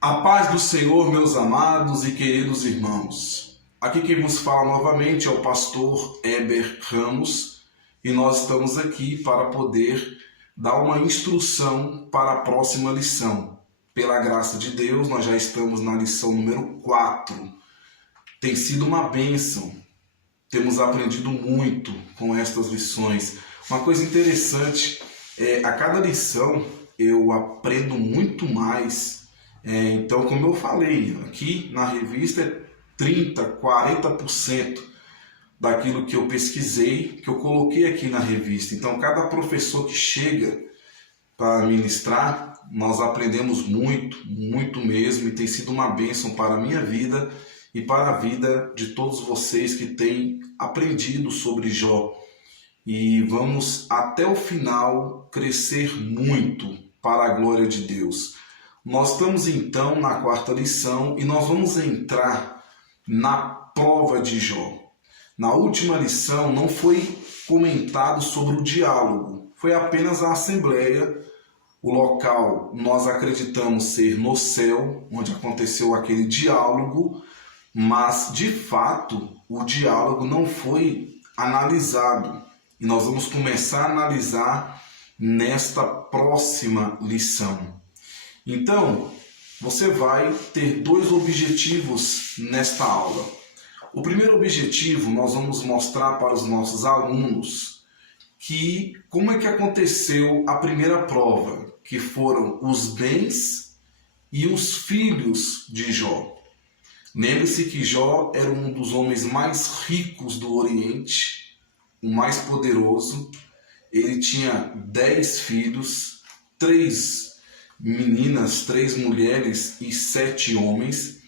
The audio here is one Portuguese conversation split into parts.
A paz do Senhor, meus amados e queridos irmãos. Aqui quem vos fala novamente é o pastor Heber Ramos e nós estamos aqui para poder dar uma instrução para a próxima lição. Pela graça de Deus, nós já estamos na lição número 4. Tem sido uma bênção. Temos aprendido muito com estas lições. Uma coisa interessante é a cada lição eu aprendo muito mais. Então, como eu falei, aqui na revista é 30%, 40% daquilo que eu pesquisei, que eu coloquei aqui na revista. Então, cada professor que chega para ministrar, nós aprendemos muito, muito mesmo, e tem sido uma bênção para a minha vida e para a vida de todos vocês que têm aprendido sobre Jó. E vamos até o final crescer muito para a glória de Deus. Nós estamos então na 4ª lição e nós vamos entrar na prova de Jó. Na última lição não foi comentado sobre o diálogo, foi apenas a assembleia. O local nós acreditamos ser no céu, onde aconteceu aquele diálogo, mas de fato o diálogo não foi analisado. E nós vamos começar a analisar nesta próxima lição. Então, você vai ter 2 objetivos nesta aula. O primeiro objetivo, nós vamos mostrar para os nossos alunos que como é que aconteceu a primeira prova, que foram os bens e os filhos de Jó. Lembre-se que Jó era um dos homens mais ricos do Oriente, o mais poderoso. Ele tinha 10 filhos, 3 meninas, 3 mulheres e 7 homens.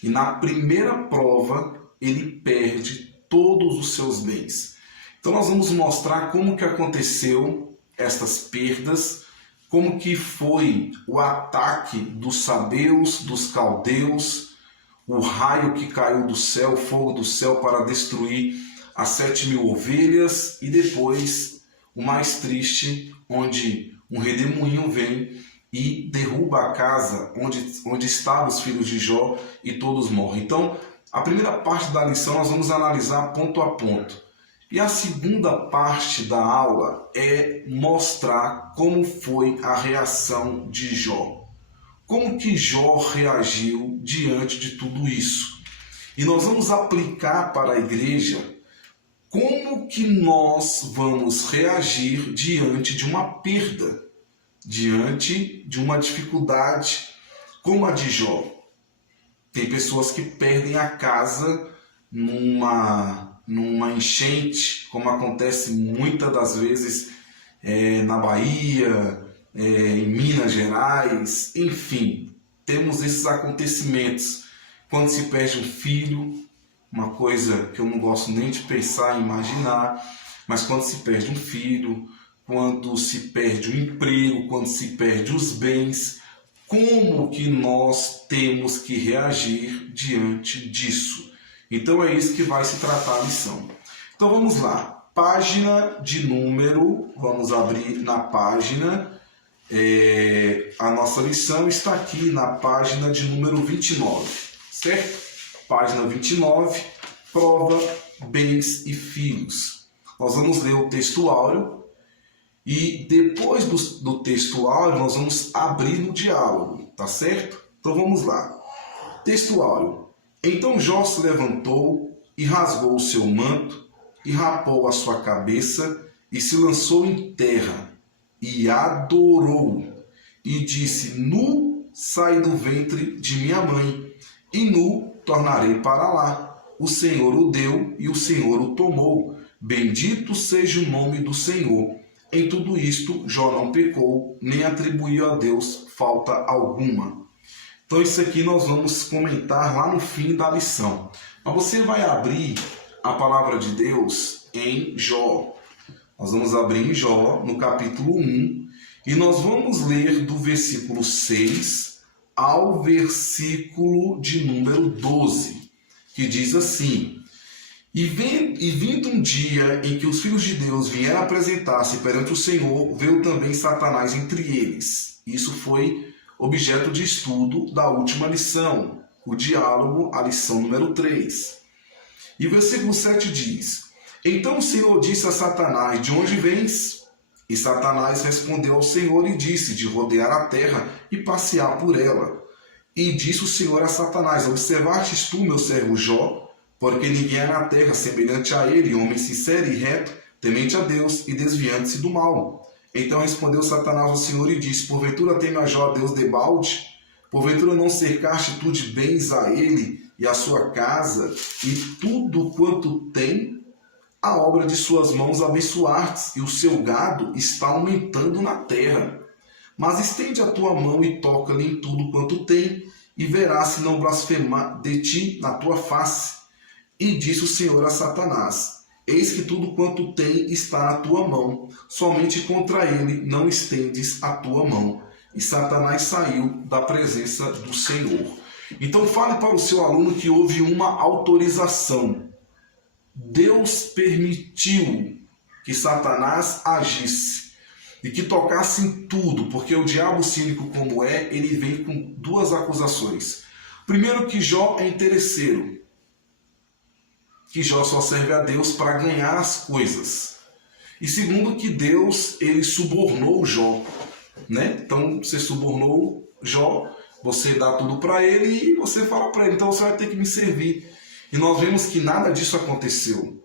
E na primeira prova ele perde todos os seus bens. Então nós vamos mostrar como que aconteceu estas perdas, como que foi o ataque dos sabeus, dos caldeus, o raio que caiu do céu, o fogo do céu para destruir as 7.000 ovelhas, e depois o mais triste, onde um redemoinho vem e derruba a casa onde estavam os filhos de Jó e todos morrem. Então, a primeira parte da lição nós vamos analisar ponto a ponto. E a segunda parte da aula é mostrar como foi a reação de Jó. Como que Jó reagiu diante de tudo isso. E nós vamos aplicar para a igreja como que nós vamos reagir diante de uma perda, diante de uma dificuldade como a de Jó. Tem pessoas que perdem a casa numa enchente, como acontece muitas das vezes na Bahia, em Minas Gerais, enfim, temos esses acontecimentos. Quando se perde um filho, uma coisa que eu não gosto nem de pensar e imaginar, mas quando se perde um filho, quando se perde o emprego, quando se perde os bens, como que nós temos que reagir diante disso? Então é isso que vai se tratar a lição. Então vamos lá, página de número, vamos abrir na página, a nossa lição está aqui na página de número 29, certo? Página 29, prova, bens e filhos. Nós vamos ler o texto áureo. E depois do texto áureo, nós vamos abrir no diálogo, tá certo? Então vamos lá. Texto áureo. Então Jó se levantou e rasgou o seu manto, e rapou a sua cabeça, e se lançou em terra, e adorou, e disse: Nu saí do ventre de minha mãe, e nu tornarei para lá. O Senhor o deu, e o Senhor o tomou. Bendito seja o nome do Senhor. Em tudo isto, Jó não pecou, nem atribuiu a Deus falta alguma. Então isso aqui nós vamos comentar lá no fim da lição. Mas você vai abrir a palavra de Deus em Jó. Nós vamos abrir em Jó, no capítulo 1, e nós vamos ler do versículo 6 ao versículo de número 12, que diz assim: E vindo um dia em que os filhos de Deus vieram apresentar-se perante o Senhor, veio também Satanás entre eles. Isso foi objeto de estudo da última lição, o diálogo, a lição número 3. E o versículo 7 diz: Então o Senhor disse a Satanás: De onde vens? E Satanás respondeu ao Senhor e disse: De rodear a terra e passear por ela. E disse o Senhor a Satanás: Observastes tu, meu servo Jó? Porque ninguém é na terra semelhante a ele, homem sincero e reto, temente a Deus e desviante-se do mal. Então respondeu Satanás ao Senhor e disse: Porventura teme a Jó, Deus debalde? Porventura não cercaste tu de bens a ele e a sua casa, e tudo quanto tem? A obra de suas mãos abençoastes, e o seu gado está aumentando na terra. Mas estende a tua mão e toca-lhe em tudo quanto tem, e verás se não blasfemar de ti na tua face. E disse o Senhor a Satanás: Eis que tudo quanto tem está na tua mão, somente contra ele não estendes a tua mão. E Satanás saiu da presença do Senhor. Então fale para o seu aluno que houve uma autorização. Deus permitiu que Satanás agisse e que tocasse em tudo, porque o diabo cínico como é, ele vem com duas acusações. Primeiro, que Jó é interesseiro, que Jó só serve a Deus para ganhar as coisas. E segundo, que Deus, ele subornou Jó, né? Então você subornou Jó, você dá tudo para ele e você fala para ele: então você vai ter que me servir. E nós vemos que nada disso aconteceu.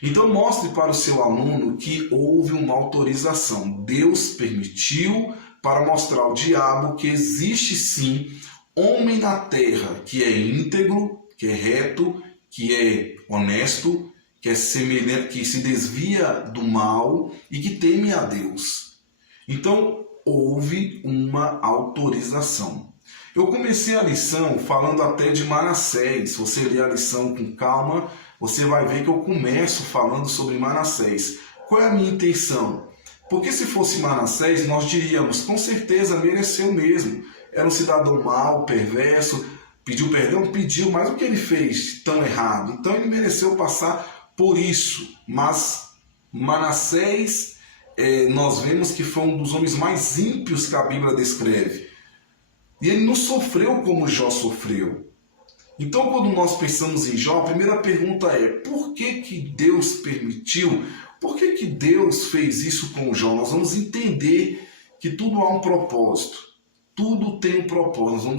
Então mostre para o seu aluno que houve uma autorização. Deus permitiu para mostrar ao diabo que existe sim homem na terra que é íntegro, que é reto, que é honesto, que é semelhante, que se desvia do mal e que teme a Deus. Então houve uma autorização. Eu comecei a lição falando até de Manassés. Se você ler a lição com calma, você vai ver que eu começo falando sobre Manassés. Qual é a minha intenção? Porque se fosse Manassés, nós diríamos: com certeza mereceu mesmo. Era um cidadão mau, perverso, pediu perdão, pediu, mas o que ele fez tão errado? Então ele mereceu passar por isso. Mas Manassés, nós vemos que foi um dos homens mais ímpios que a Bíblia descreve. E ele não sofreu como Jó sofreu. Então, quando nós pensamos em Jó, a primeira pergunta é: por que Deus permitiu? Por que Deus fez isso com Jó? Nós vamos entender que tudo há um propósito. Tudo tem um propósito.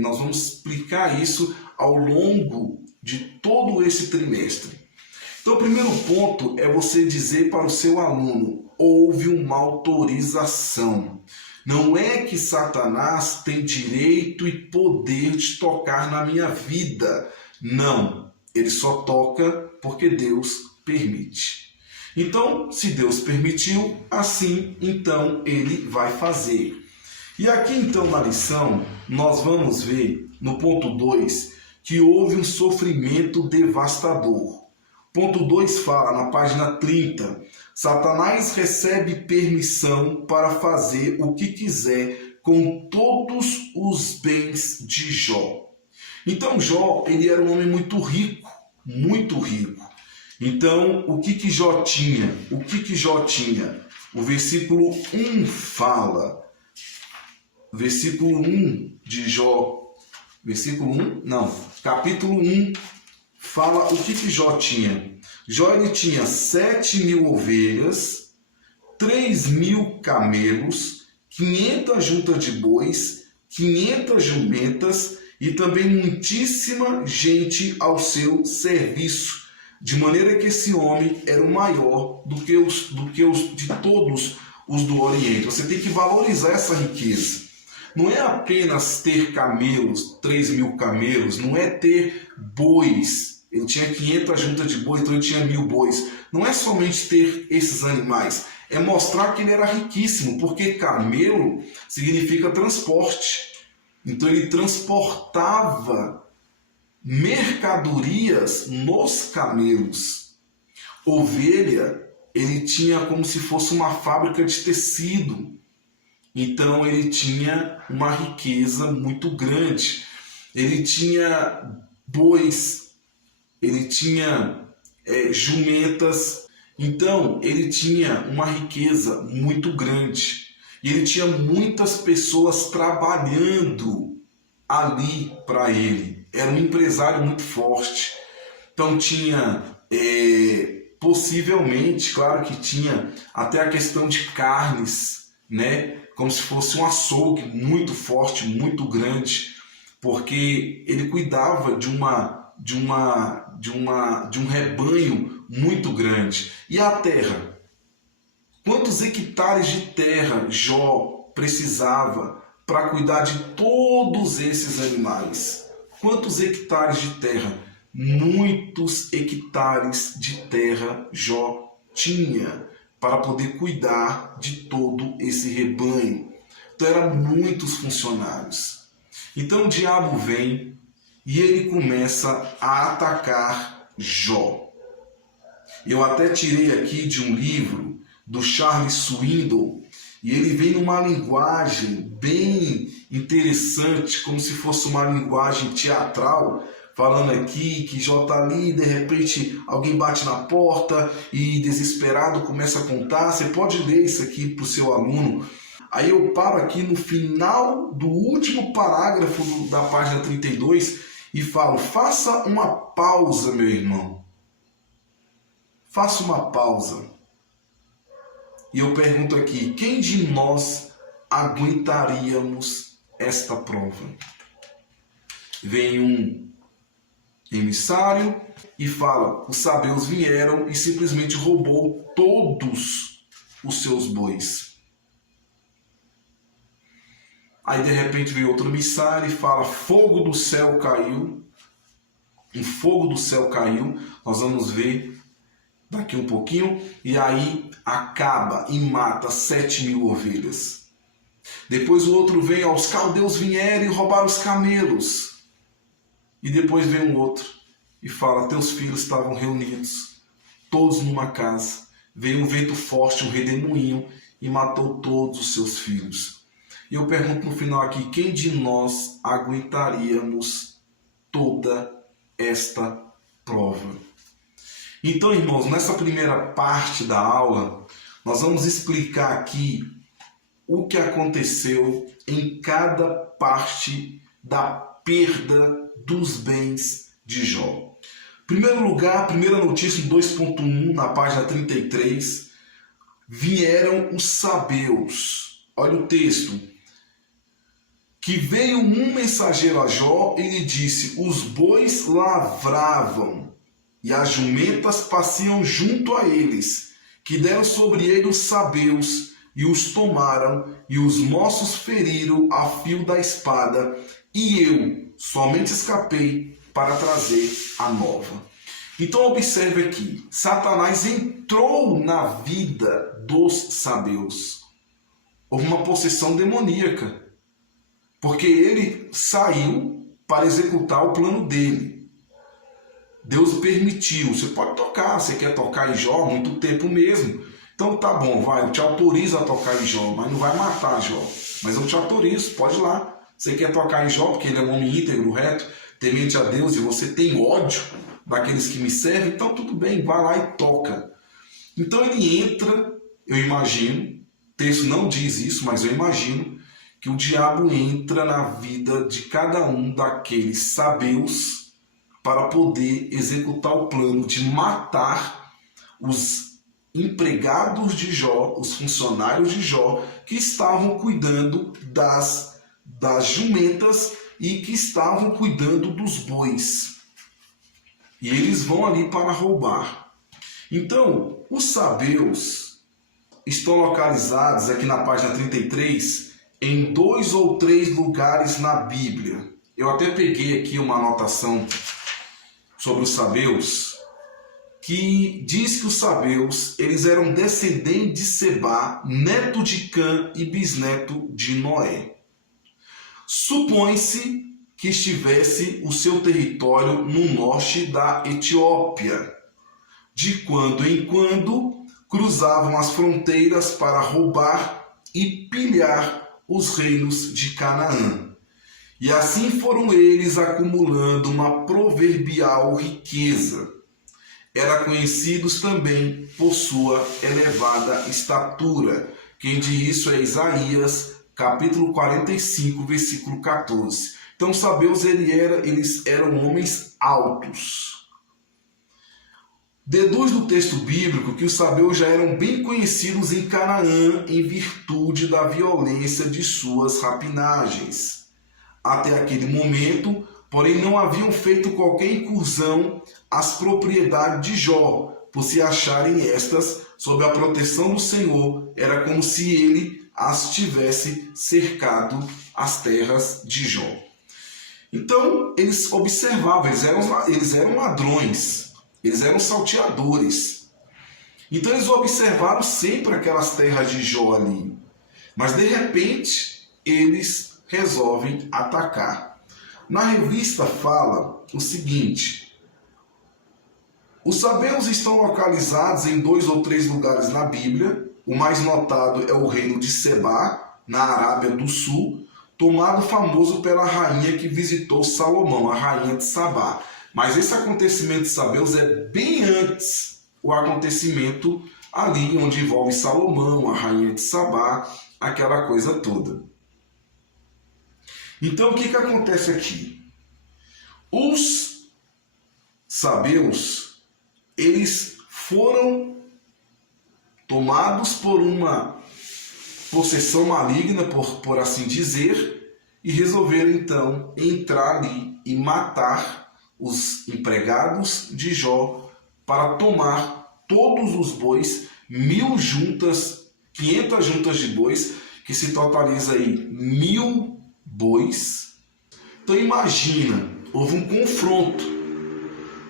Nós vamos explicar isso ao longo de todo esse trimestre. Então, o primeiro ponto é você dizer para o seu aluno: houve uma autorização. Não é que Satanás tem direito e poder de tocar na minha vida. Não. Ele só toca porque Deus permite. Então, se Deus permitiu, assim, então ele vai fazer. E aqui, então, na lição, nós vamos ver, no ponto 2, que houve um sofrimento devastador. Ponto 2 fala, na página 30, Satanás recebe permissão para fazer o que quiser com todos os bens de Jó. Então Jó, ele era um homem muito rico, muito rico. Então, o que Jó tinha? O que Jó tinha? O versículo 1 fala, versículo 1 de Jó, versículo 1, não, capítulo 1, fala o que Jó tinha. Jó, ele tinha 7.000 ovelhas, 3.000 camelos, 500 juntas de bois, 500 jumentas e também muitíssima gente ao seu serviço. De maneira que esse homem era o maior do que os de todos os do Oriente. Você tem que valorizar essa riqueza. Não é apenas ter camelos, 3.000 camelos, não é ter bois. Ele tinha 500 juntas de bois, então ele tinha 1.000 bois. Não é somente ter esses animais, é mostrar que ele era riquíssimo, porque camelo significa transporte. Então ele transportava mercadorias nos camelos. Ovelha, ele tinha como se fosse uma fábrica de tecido. Então ele tinha uma riqueza muito grande. Ele tinha bois, ele tinha jumentas. Então ele tinha uma riqueza muito grande. E ele tinha muitas pessoas trabalhando ali para ele. Era um empresário muito forte. Então tinha, possivelmente, claro que tinha até a questão de carnes, né? Como se fosse um açougue muito forte, muito grande, porque ele cuidava de um rebanho muito grande. E a terra? Quantos hectares de terra Jó precisava para cuidar de todos esses animais? Quantos hectares de terra? Muitos hectares de terra Jó tinha para poder cuidar de todo esse rebanho. Então eram muitos funcionários. Então o diabo vem e ele começa a atacar Jó. Eu até tirei aqui de um livro do Charles Swindoll, e ele vem numa linguagem bem interessante, como se fosse uma linguagem teatral, falando aqui que Jó está ali, de repente alguém bate na porta e desesperado começa a contar. Você pode ler isso aqui para o seu aluno. Aí eu paro aqui no final do último parágrafo da página 32 e falo: faça uma pausa, meu irmão. Faça uma pausa. E eu pergunto aqui, quem de nós aguentaríamos esta prova? Vem um emissário e fala: os sabeus vieram e simplesmente roubou todos os seus bois. Aí de repente vem outro emissário e fala: fogo do céu caiu. Um fogo do céu caiu. Nós vamos ver daqui um pouquinho, e aí acaba e mata 7.000 ovelhas. Depois o outro vem: os caldeus vieram e roubaram os camelos. E depois vem um outro e fala: teus filhos estavam reunidos, todos numa casa. Veio um vento forte, um redemoinho, e matou todos os seus filhos. E eu pergunto no final aqui, quem de nós aguentaríamos toda esta prova? Então, irmãos, nessa primeira parte da aula, nós vamos explicar aqui o que aconteceu em cada parte da perda dos bens de Jó. Em primeiro lugar, a primeira notícia, em 2.1, na página 33, vieram os sabeus. Olha o texto. Que veio um mensageiro a Jó e lhe disse: os bois lavravam e as jumentas passeam junto a eles, que deram sobre eles os sabeus, e os tomaram, e os moços feriram a fio da espada, e eu somente escapei para trazer a nova. Então observe aqui, Satanás entrou na vida dos sabeus. Houve uma possessão demoníaca, porque ele saiu para executar o plano dele. Deus permitiu. Você pode tocar, você quer tocar em Jó há muito tempo mesmo. Então tá bom, vai, eu te autorizo a tocar em Jó, mas não vai matar Jó. Mas eu te autorizo, pode ir lá. Você quer tocar em Jó porque ele é um homem íntegro, reto, temente a Deus, e você tem ódio daqueles que me servem, então tudo bem, vai lá e toca. Então ele entra, eu imagino, o texto não diz isso, mas eu imagino que o diabo entra na vida de cada um daqueles sabeus para poder executar o plano de matar os empregados de Jó, os funcionários de Jó, que estavam cuidando das jumentas e que estavam cuidando dos bois. E eles vão ali para roubar. Então, os sabeus estão localizados aqui na página 33 em 2 ou 3 lugares na Bíblia. Eu até peguei aqui uma anotação sobre os sabeus, que diz que os sabeus eles eram descendentes de Sebá, neto de Cã e bisneto de Noé. Supõe-se que estivesse o seu território no norte da Etiópia. De quando em quando cruzavam as fronteiras para roubar e pilhar os reinos de Canaã. E assim foram eles acumulando uma proverbial riqueza. Eram conhecidos também por sua elevada estatura. Quem diz isso é Isaías, capítulo 45, versículo 14. Então, os sabeus eles eram homens altos. Deduz do texto bíblico que os sabeus já eram bem conhecidos em Canaã em virtude da violência de suas rapinagens. Até aquele momento, porém, não haviam feito qualquer incursão às propriedades de Jó, por se acharem estas sob a proteção do Senhor. Era como se ele as tivesse cercado as terras de Jó. Então, eles observavam, eles eram ladrões, eles eram salteadores. Então, eles observaram sempre aquelas terras de Jó ali. Mas, de repente, eles resolvem atacar. Na revista fala o seguinte: os sabeus estão localizados em 2 ou 3 lugares na Bíblia. O mais notado é o reino de Sebá, na Arábia do Sul, tomado famoso pela rainha que visitou Salomão, a rainha de Sabá. Mas esse acontecimento de sabeus é bem antes o acontecimento ali onde envolve Salomão, a rainha de Sabá, aquela coisa toda. Então, o que acontece aqui? Os sabeus, eles foram tomados por uma possessão maligna, por assim dizer, e resolveram então entrar ali e matar os empregados de Jó para tomar todos os bois, 1000 juntas, 500 juntas de bois, que se totaliza aí 1000 bois. Então imagina, houve um confronto.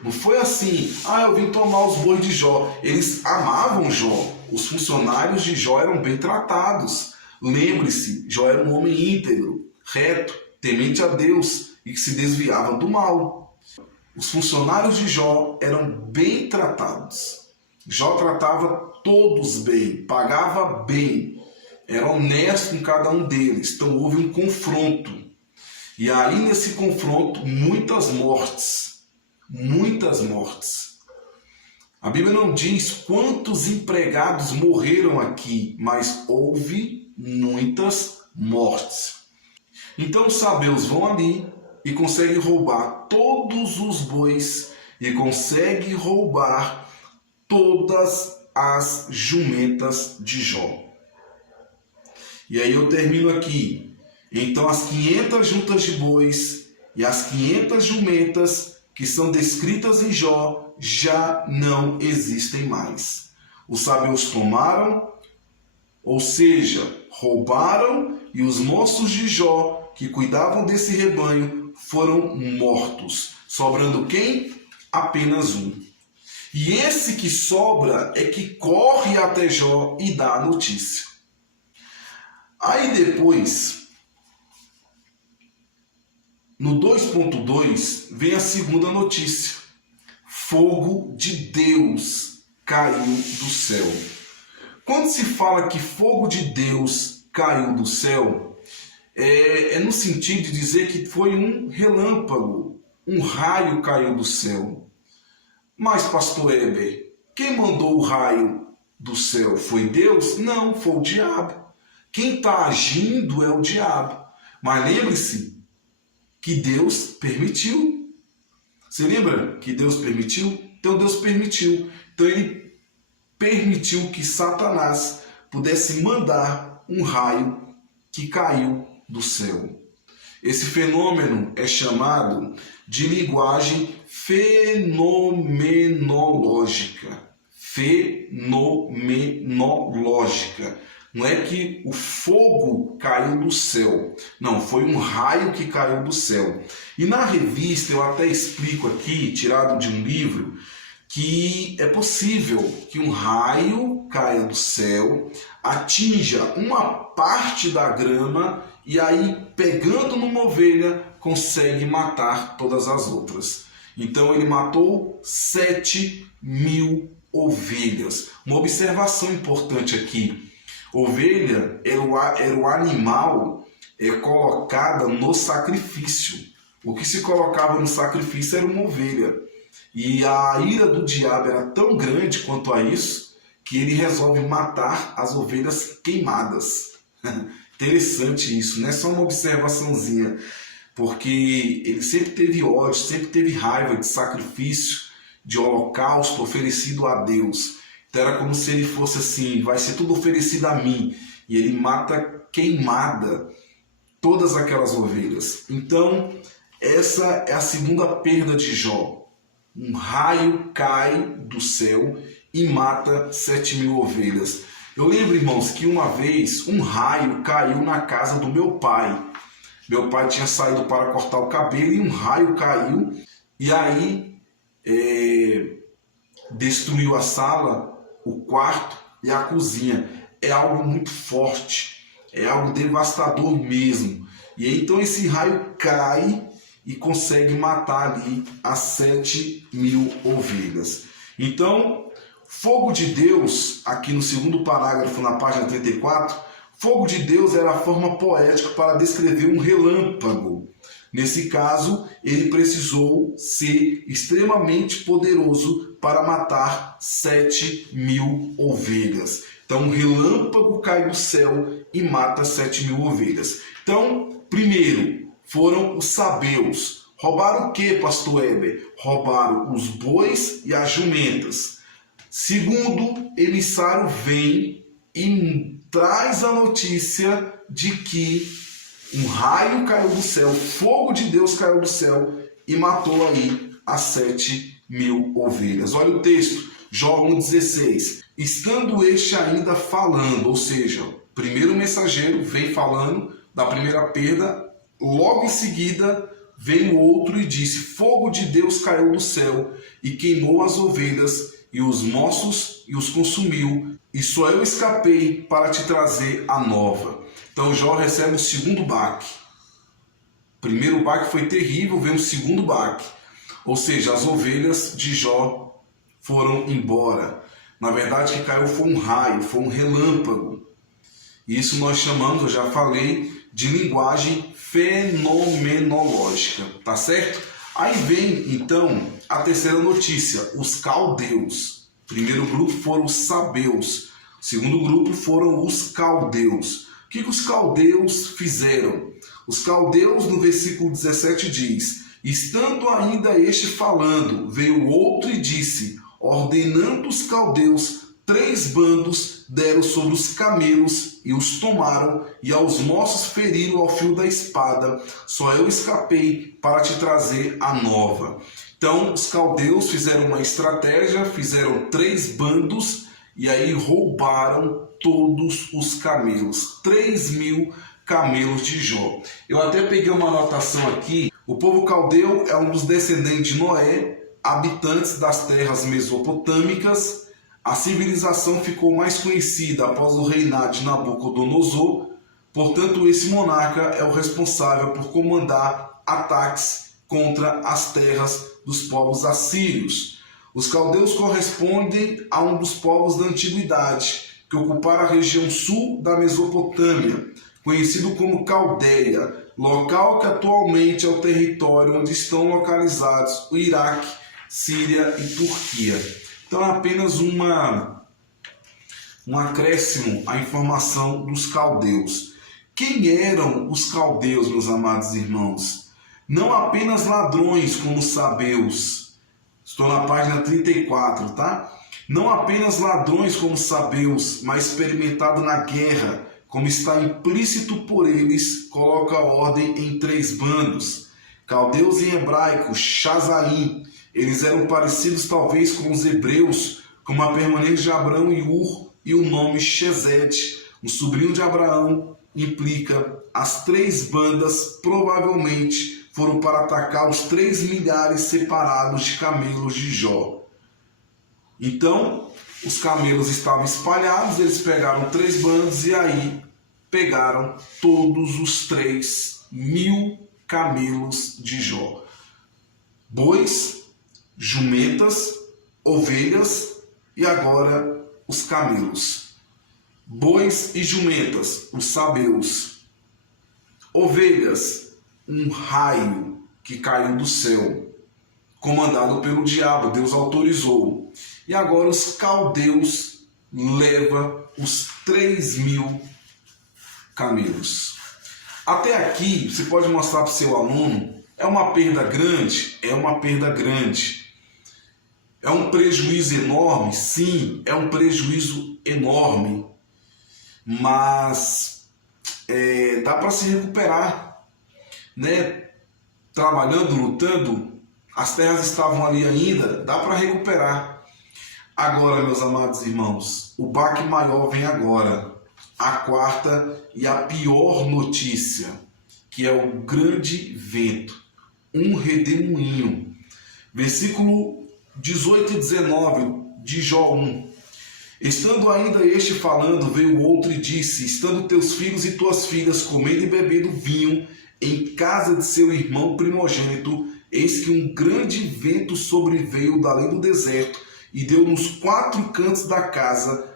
Não foi assim, eu vim tomar os bois de Jó. Eles amavam Jó. Os funcionários de Jó eram bem tratados. Lembre-se, Jó era um homem íntegro, reto, temente a Deus e que se desviava do mal. Os funcionários de Jó eram bem tratados. Jó tratava todos bem, pagava bem, era honesto com cada um deles. Então houve um confronto. E aí nesse confronto, muitas mortes. Muitas mortes. A Bíblia não diz quantos empregados morreram aqui, mas houve muitas mortes. Então os sabeus vão ali e conseguem roubar todos os bois e conseguem roubar todas as jumentas de Jó. E aí eu termino aqui. Então as 500 juntas de bois e as 500 jumentas que são descritas em Jó já não existem mais. Os sabeus tomaram, ou seja, roubaram, e os moços de Jó que cuidavam desse rebanho foram mortos, sobrando quem? Apenas um. E esse que sobra é que corre até Jó e dá a notícia. Aí depois, no 2.2, vem a segunda notícia. Fogo de Deus caiu do céu. Quando se fala que fogo de Deus caiu do céu, é no sentido de dizer que foi um relâmpago, um raio caiu do céu. Mas, pastor Heber, quem mandou o raio do céu? Foi Deus? Não, foi o diabo. Quem está agindo é o diabo. Mas lembre-se que Deus permitiu. Você lembra que Deus permitiu? Então Deus permitiu. Então ele permitiu que Satanás pudesse mandar um raio que caiu do céu. Esse fenômeno é chamado de linguagem fenomenológica. Fenomenológica. Não é que o fogo caiu do céu. Não, foi um raio que caiu do céu. E na revista eu até explico aqui, tirado de um livro, que é possível que um raio caia do céu, atinja uma parte da grama e aí, pegando numa ovelha, consegue matar todas as outras. Então ele matou 7.000 ovelhas. Uma observação importante aqui. Ovelha era o animal colocada no sacrifício. O que se colocava no sacrifício era uma ovelha. E a ira do diabo era tão grande quanto a isso, que ele resolve matar as ovelhas queimadas. Interessante isso, não é só uma observaçãozinha, porque ele sempre teve ódio, sempre teve raiva de sacrifício, de holocausto oferecido a Deus. Então era como se ele fosse assim, vai ser tudo oferecido a mim. E ele mata queimada todas aquelas ovelhas. Então, essa é a segunda perda de Jó. Um raio cai do céu e mata 7.000 ovelhas. Eu lembro, irmãos, que uma vez um raio caiu na casa do meu pai. Meu pai tinha saído para cortar o cabelo e um raio caiu e aí destruiu a sala, o quarto e a cozinha. É algo muito forte, é algo devastador mesmo. E aí, então esse raio cai e consegue matar ali as 7.000 ovelhas. Então, fogo de Deus, aqui no segundo parágrafo, na página 34, fogo de Deus era a forma poética para descrever um relâmpago. Nesse caso, ele precisou ser extremamente poderoso para matar 7.000 ovelhas. Então, um relâmpago cai do céu e mata 7.000 ovelhas. Então, primeiro, foram os sabeus. Roubaram o que, pastor Heber? Roubaram os bois e as jumentas. Segundo, emissário vem e traz a notícia de que um raio caiu do céu, fogo de Deus caiu do céu e matou aí as 7.000 ovelhas. Olha o texto, Jó 1,16. Estando este ainda falando, ou seja, o primeiro mensageiro vem falando da primeira perda, logo em seguida veio outro e disse: fogo de Deus caiu do céu e queimou as ovelhas e os moços e os consumiu, e só eu escapei para te trazer a nova. Então Jó recebe o segundo baque. O primeiro baque foi terrível, veio o segundo baque. Ou seja, as ovelhas de Jó foram embora. Na verdade, o que caiu foi um raio, foi um relâmpago. Isso nós chamamos, eu já falei, de linguagem fenomenológica, tá certo? Aí vem, então, a terceira notícia, os caldeus. O primeiro grupo foram os sabeus. O segundo grupo foram os caldeus. O que os caldeus fizeram? Os caldeus, no versículo 17, diz: estando ainda este falando, veio outro e disse, ordenando os caldeus, 3 bandos deram sobre os camelos e os tomaram, e aos moços feriram ao fio da espada. Só eu escapei para te trazer a nova. Então, os caldeus fizeram uma estratégia, fizeram 3 bandos, e aí roubaram todos os camelos, 3.000 camelos de Jó. Eu até peguei uma anotação aqui. O povo caldeu é um dos descendentes de Noé, habitantes das terras mesopotâmicas. A civilização ficou mais conhecida após o reinado de Nabucodonosor. Portanto, esse monarca é o responsável por comandar ataques contra as terras dos povos assírios. Os caldeus correspondem a um dos povos da antiguidade, que ocuparam a região sul da Mesopotâmia, conhecido como Caldeia, local que atualmente é o território onde estão localizados o Iraque, Síria e Turquia. Então é apenas um acréscimo à informação dos caldeus. Quem eram os caldeus, meus amados irmãos? Não apenas ladrões como os sabeus. Estou na página 34, tá? Não apenas ladrões como os sabeus, mas experimentado na guerra, como está implícito por eles, coloca a ordem em 3 bandos. Caldeus em hebraico, Chazaim. Eles eram parecidos talvez com os hebreus, como a permanência de Abraão e Ur, e o nome Shezed, um sobrinho de Abraão, implica as 3 bandas provavelmente foram para atacar os 3 milhares separados de camelos de Jó. Então, os camelos estavam espalhados, eles pegaram 3 bandos e aí pegaram todos os 3.000 camelos de Jó. Bois, jumentas, ovelhas e agora os camelos. Bois e jumentas, os sabeus. Ovelhas, um raio que caiu do céu, comandado pelo diabo, Deus autorizou. E agora os caldeus leva os 3.000 camelos. Até aqui, você pode mostrar para o seu aluno, é uma perda grande? É uma perda grande. É um prejuízo enorme? Sim, é um prejuízo enorme. Mas dá para se recuperar, né? Trabalhando, lutando, as terras estavam ali ainda, dá para recuperar. Agora, meus amados irmãos, o baque maior vem agora. A quarta e a pior notícia, que é o grande vento, um redemoinho. Versículo 18 e 19 de Jó 1. Estando ainda este falando, veio outro e disse: estando teus filhos e tuas filhas comendo e bebendo vinho em casa de seu irmão primogênito, eis que um grande vento sobreveio da além do deserto e deu nos 4 cantos da casa,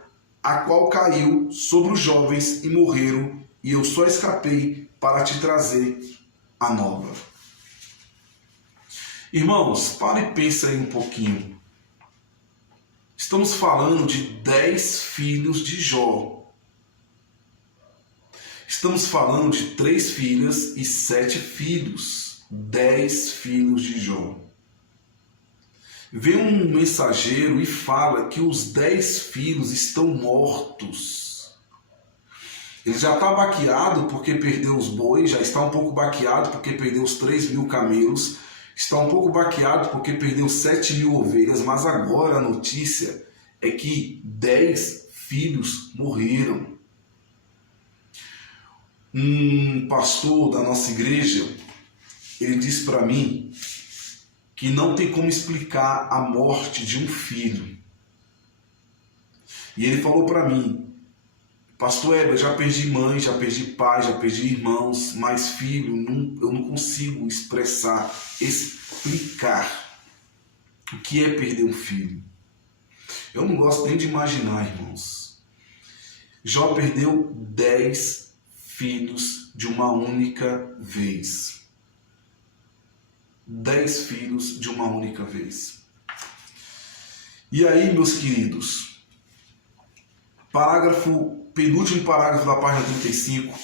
a qual caiu sobre os jovens e morreram, e eu só escapei para te trazer a nova. Irmãos, para e pensa aí um pouquinho. Estamos falando de 10 filhos de Jó. Estamos falando de 3 filhas e 7 filhos. 10 filhos de Jó. Vem um mensageiro e fala que os 10 filhos estão mortos. Ele já está baqueado porque perdeu os bois, já está um pouco baqueado porque perdeu os 3.000 camelos, está um pouco baqueado porque perdeu 7.000 ovelhas, mas agora a notícia é que 10 filhos morreram. Um pastor da nossa igreja, ele disse para mim que não tem como explicar a morte de um filho. E ele falou para mim: pastor Heber, já perdi mãe, já perdi pai, já perdi irmãos, mas filho, eu não consigo expressar, explicar o que é perder um filho. Eu não gosto nem de imaginar, irmãos. Jó perdeu 10 filhos de uma única vez. 10 filhos de uma única vez. E aí, meus queridos, penúltimo parágrafo da página 35,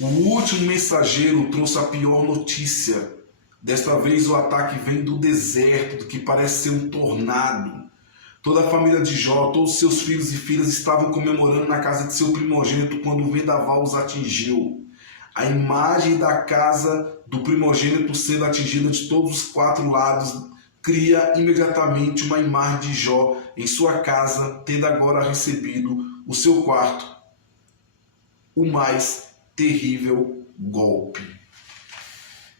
o último mensageiro trouxe a pior notícia. Desta vez o ataque vem do deserto, do que parece ser um tornado. Toda a família de Jó, todos seus filhos e filhas estavam comemorando na casa de seu primogênito quando o vendaval os atingiu. A imagem da casa do primogênito sendo atingida de todos os 4 lados cria imediatamente uma imagem de Jó em sua casa, tendo agora recebido o seu quarto, o mais terrível golpe.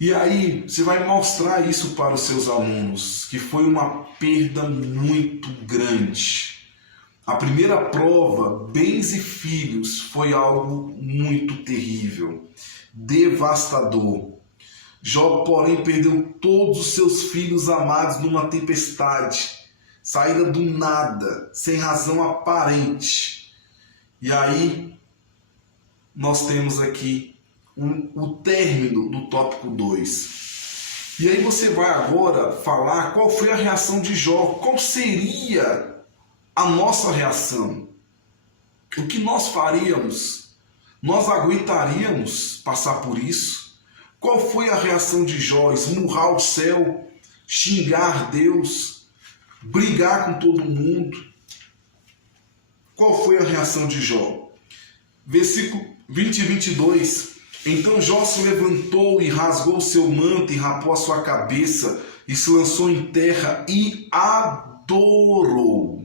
E aí você vai mostrar isso para os seus alunos, que foi uma perda muito grande. A primeira prova, bens e filhos, foi algo muito terrível, devastador. Jó, porém, perdeu todos os seus filhos amados numa tempestade, saída do nada, sem razão aparente. E aí, nós temos aqui o término do tópico 2. E aí você vai agora falar qual foi a reação de Jó, qual seria a nossa reação. O que nós faríamos? Nós aguentaríamos passar por isso? Qual foi a reação de Jó? Esmurrar o céu, xingar Deus, brigar com todo mundo? Qual foi a reação de Jó? Versículo 20 e 22. Então Jó se levantou e rasgou seu manto e rapou a sua cabeça e se lançou em terra e adorou.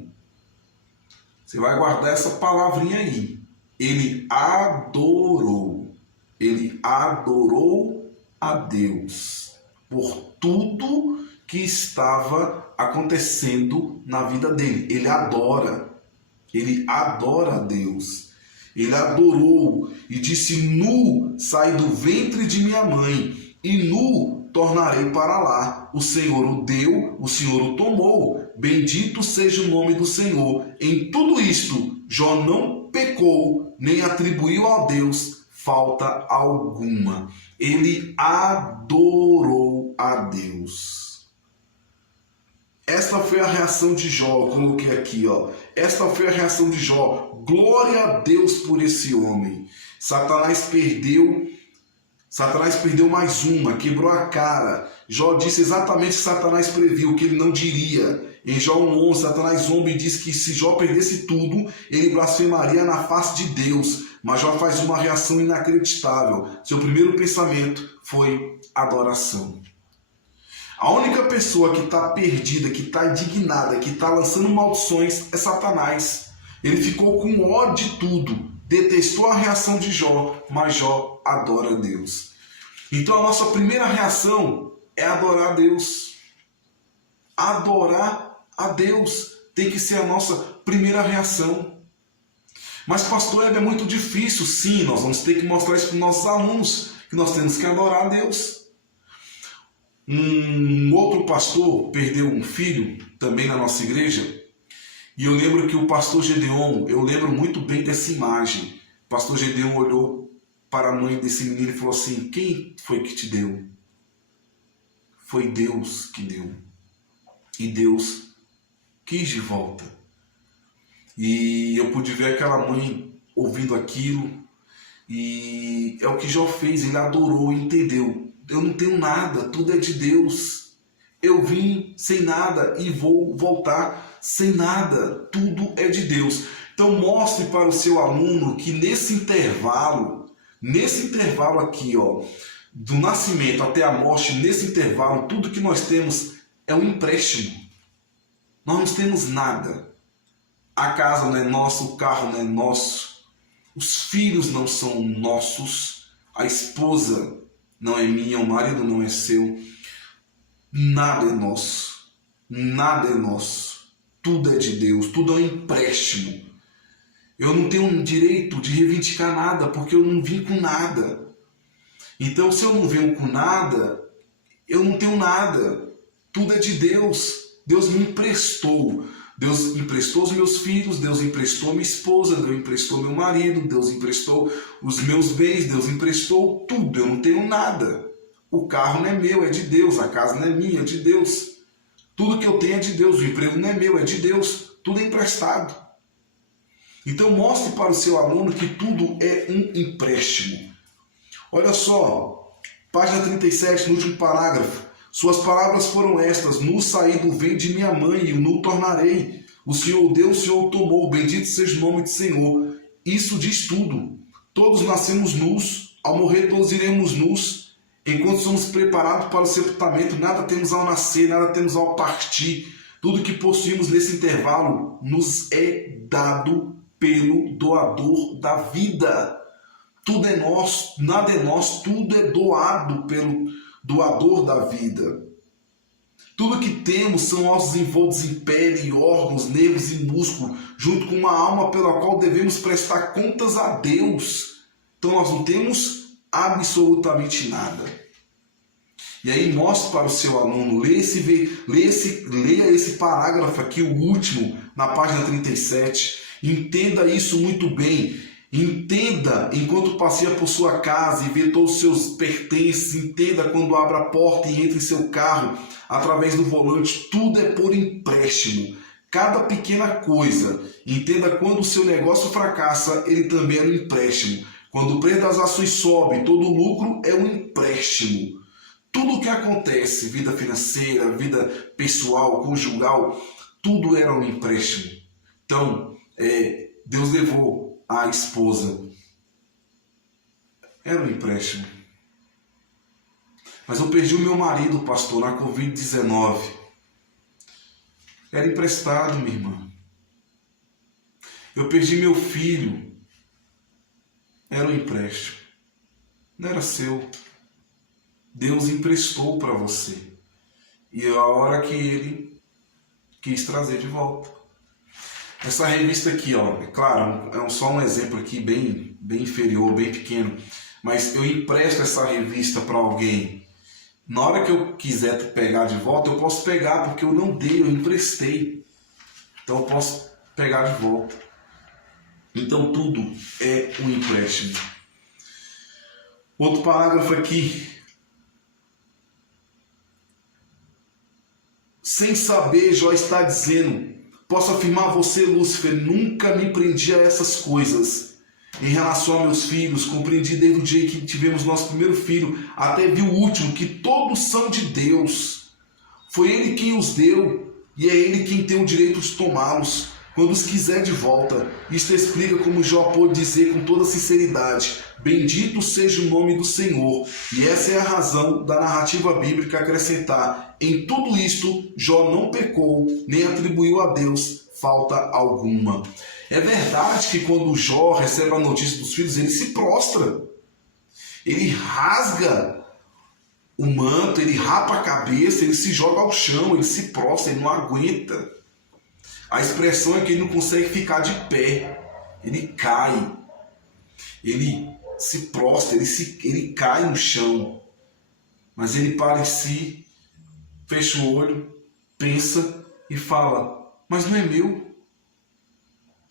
Você vai guardar essa palavrinha aí. Ele adorou. Ele adorou a Deus por tudo que estava acontecendo na vida dele. Ele adora. Ele adora a Deus. Ele adorou e disse: nu saí do ventre de minha mãe e nu tornarei para lá. O Senhor o deu, o Senhor o tomou. Bendito seja o nome do Senhor. Em tudo isto, Jó não pecou, nem atribuiu a Deus falta alguma. Ele adorou a Deus. Esta foi a reação de Jó, eu coloquei aqui, ó. Esta foi a reação de Jó. Glória a Deus por esse homem. Satanás perdeu mais uma, quebrou a cara. Jó disse exatamente o que Satanás previu, que ele não diria. Em Jó 1:11, Satanás zomba e diz que se Jó perdesse tudo, ele blasfemaria na face de Deus. Mas Jó faz uma reação inacreditável. Seu primeiro pensamento foi adoração. A única pessoa que está perdida, que está indignada, que está lançando maldições é Satanás. Ele ficou com ódio de tudo, detestou a reação de Jó, mas Jó adora a Deus. Então a nossa primeira reação é adorar a Deus. Adorar a Deus tem que ser a nossa primeira reação. Mas pastor, é muito difícil. Sim, nós vamos ter que mostrar isso para os nossos alunos, que nós temos que adorar a Deus. Um outro pastor perdeu um filho, também na nossa igreja, e eu lembro que o pastor Gedeon, eu lembro muito bem dessa imagem. O pastor Gedeon olhou para a mãe desse menino e falou assim: quem foi que te deu? Foi Deus que deu. E Deus quis de volta. E eu pude ver aquela mãe ouvindo aquilo, e é o que Jó fez, ele adorou, entendeu. Eu não tenho nada, tudo é de Deus. Eu vim sem nada e vou voltar sem nada, tudo é de Deus. Então mostre para o seu aluno que nesse intervalo aqui, ó, do nascimento até a morte, nesse intervalo, tudo que nós temos é um empréstimo. Nós não temos nada. A casa não é nossa, o carro não é nosso, os filhos não são nossos, a esposa não é minha, o marido não é seu. Nada é nosso. Nada é nosso. Tudo é de Deus. Tudo é um empréstimo. Eu não tenho direito de reivindicar nada, porque eu não vim com nada. Então, se eu não venho com nada, eu não tenho nada. Tudo é de Deus. Deus me emprestou. Deus emprestou os meus filhos, Deus emprestou minha esposa, Deus emprestou meu marido, Deus emprestou os meus bens, Deus emprestou tudo, eu não tenho nada. O carro não é meu, é de Deus, a casa não é minha, é de Deus. Tudo que eu tenho é de Deus, o emprego não é meu, é de Deus, tudo é emprestado. Então mostre para o seu aluno que tudo é um empréstimo. Olha só, página 37, no último parágrafo. Suas palavras foram estas: nu saí do ventre de minha mãe e nu tornarei. O Senhor deu, o Senhor tomou, bendito seja o nome do Senhor. Isso diz tudo. Todos nascemos nus, ao morrer todos iremos nus. Enquanto somos preparados para o sepultamento, nada temos ao nascer, nada temos ao partir. Tudo que possuímos nesse intervalo nos é dado pelo doador da vida. Tudo é nosso, nada é nosso, tudo é doado pelo doador da vida. Tudo que temos são ossos envoltos em pele, órgãos, nervos e músculos, junto com uma alma pela qual devemos prestar contas a Deus. Então nós não temos absolutamente nada. E aí mostre para o seu aluno, leia esse parágrafo aqui, o último, na página 37. Entenda isso muito bem. Entenda enquanto passeia por sua casa e vê todos os seus pertences. Entenda quando abre a porta e entra em seu carro através do volante. Tudo é por empréstimo. Cada pequena coisa. Entenda quando o seu negócio fracassa, ele também é um empréstimo. Quando o preço das ações sobe, todo lucro é um empréstimo. Tudo o que acontece, vida financeira, vida pessoal, conjugal, tudo era um empréstimo. Então, Deus levou a esposa. Era um empréstimo. Mas eu perdi o meu marido, pastor, na Covid-19. Era emprestado, minha irmã. Eu perdi meu filho. Era um empréstimo. Não era seu. Deus emprestou para você. E é a hora que Ele quis trazer de volta. Essa revista aqui, ó, é claro, é só um exemplo aqui bem inferior, bem pequeno, mas eu empresto essa revista para alguém. Na hora que eu quiser pegar de volta, eu posso pegar, porque eu não dei, eu emprestei. Então eu posso pegar de volta. Então tudo é um empréstimo. Outro parágrafo aqui. Sem saber, Jó está dizendo: posso afirmar a você, Lúcifer, nunca me prendi a essas coisas. Em relação a meus filhos, compreendi desde o dia que tivemos nosso primeiro filho, até vi o último, que todos são de Deus. Foi Ele quem os deu, e é Ele quem tem o direito de tomá-los, quando os quiser de volta. Isto explica como Jó pôde dizer com toda sinceridade: bendito seja o nome do Senhor. E essa é a razão da narrativa bíblica acrescentar: em tudo isto, Jó não pecou, nem atribuiu a Deus falta alguma. É verdade que quando Jó recebe a notícia dos filhos, ele se prostra. Ele rasga o manto, ele rapa a cabeça, ele se joga ao chão, ele se prostra, ele não aguenta. A expressão é que ele não consegue ficar de pé. Ele cai. Ele se prostra, ele cai no chão. Mas ele para em si, fecha o olho, pensa e fala: mas não é meu.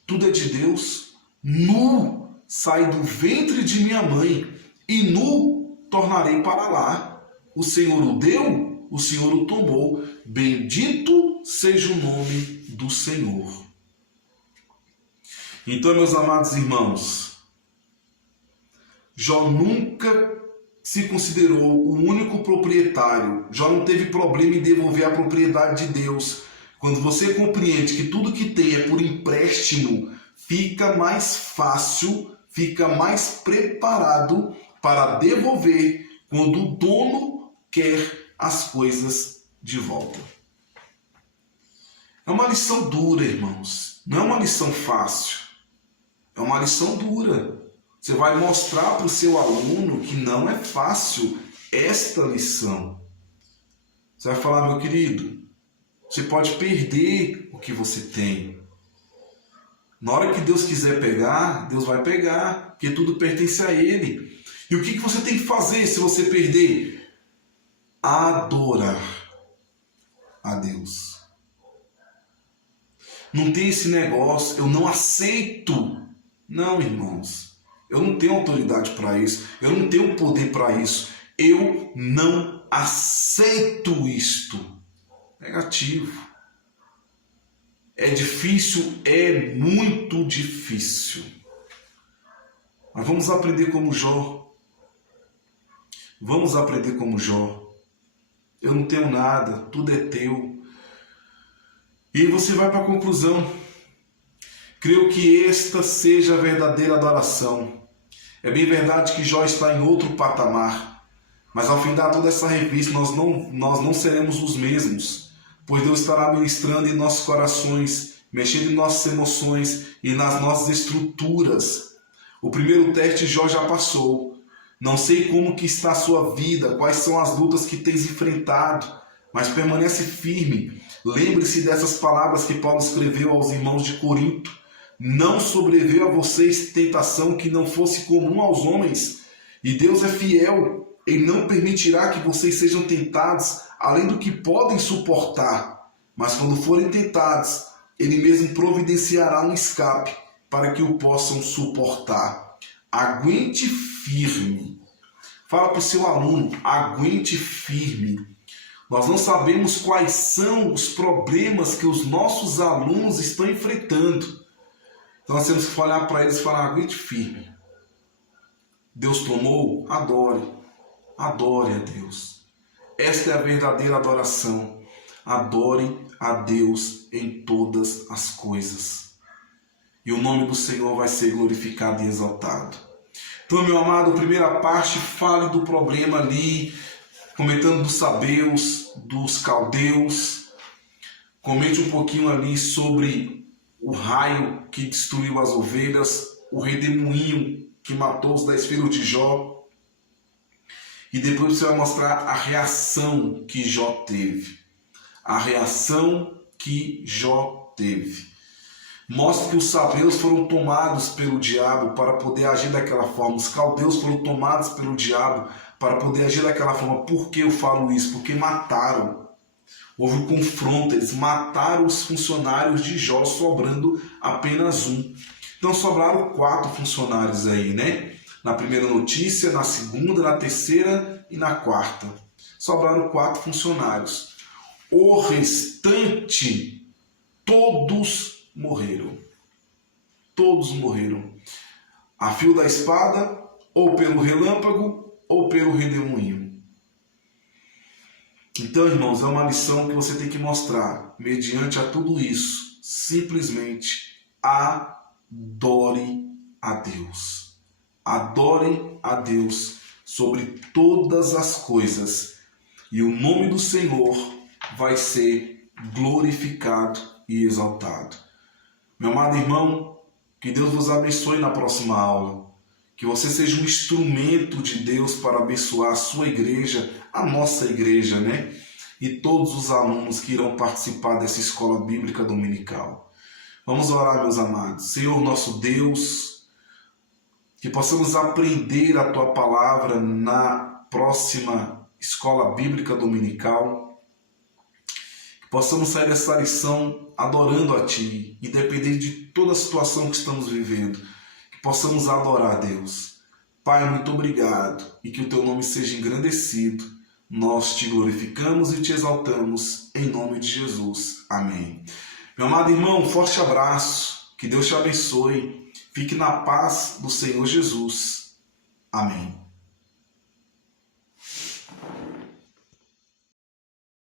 Tudo é de Deus. Nu saí do ventre de minha mãe e nu tornarei para lá. O Senhor o deu, o Senhor o tomou. Bendito seja o nome do Senhor. Então, meus amados irmãos, Jó nunca se considerou o único proprietário. Jó não teve problema em devolver a propriedade de Deus. Quando você compreende que tudo que tem é por empréstimo, fica mais fácil, fica mais preparado para devolver quando o dono quer as coisas de volta. É uma lição dura, irmãos. Não é uma lição fácil. É uma lição dura. Você vai mostrar para o seu aluno que não é fácil esta lição. Você vai falar: meu querido, você pode perder o que você tem. Na hora que Deus quiser pegar, Deus vai pegar, porque tudo pertence a Ele. E o que você tem que fazer se você perder? Adorar a Deus. Não tem esse negócio: eu não aceito. Não, irmãos. Eu não tenho autoridade para isso. Eu não tenho poder para isso. Eu não aceito isto. Negativo. É difícil, é muito difícil. Mas vamos aprender como Jó. Vamos aprender como Jó. Eu não tenho nada, tudo é teu. E você vai para a conclusão. Creio que esta seja a verdadeira adoração. É bem verdade que Jó está em outro patamar. Mas ao findar toda essa revista, nós não seremos os mesmos. Pois Deus estará ministrando em nossos corações, mexendo em nossas emoções e nas nossas estruturas. O primeiro teste Jó já passou. Não sei como que está a sua vida, quais são as lutas que tens enfrentado, mas permanece firme. Lembre-se dessas palavras que Paulo escreveu aos irmãos de Corinto. Não sobreveio a vocês tentação que não fosse comum aos homens. E Deus é fiel. Ele não permitirá que vocês sejam tentados além do que podem suportar. Mas quando forem tentados, Ele mesmo providenciará um escape para que o possam suportar. Aguente firme. Fala para o seu aluno: aguente firme. Nós não sabemos quais são os problemas que os nossos alunos estão enfrentando. Então nós temos que olhar para eles e falar: aguente firme. Deus tomou? Adore. Adore a Deus. Esta é a verdadeira adoração. Adore a Deus em todas as coisas. E o nome do Senhor vai ser glorificado e exaltado. Então, meu amado, a primeira parte, fale do problema ali, comentando dos sabeus, dos caldeus. Comente um pouquinho ali sobre o raio que destruiu as ovelhas, o redemoinho que matou os 10 filhos de Jó. E depois você vai mostrar a reação que Jó teve. A reação que Jó teve. Mostra que os sabeus foram tomados pelo diabo para poder agir daquela forma. Os caldeus foram tomados pelo diabo para poder agir daquela forma. Por que eu falo isso? Porque mataram. Houve um confronto. Eles mataram os funcionários de Jó, sobrando apenas um. Então sobraram 4 funcionários aí, né? Na primeira notícia, na segunda, na terceira e na quarta. Sobraram 4 funcionários. O restante, todos morreram. Todos morreram. A fio da espada, ou pelo relâmpago, ou pelo redemoinho. Então, irmãos, é uma lição que você tem que mostrar. Mediante a tudo isso, simplesmente adore a Deus. Adore a Deus sobre todas as coisas. E o nome do Senhor vai ser glorificado e exaltado. Meu amado irmão, que Deus vos abençoe na próxima aula. Que você seja um instrumento de Deus para abençoar a sua igreja, a nossa igreja, né? E todos os alunos que irão participar dessa escola bíblica dominical. Vamos orar, meus amados. Senhor nosso Deus, que possamos aprender a Tua palavra na próxima escola bíblica dominical. Que possamos sair dessa lição adorando a Ti, independente de toda a situação que estamos vivendo. Que possamos adorar a Deus. Pai, muito obrigado e que o Teu nome seja engrandecido. Nós te glorificamos e te exaltamos em nome de Jesus. Amém. Meu amado irmão, um forte abraço. Que Deus te abençoe. Fique na paz do Senhor Jesus. Amém.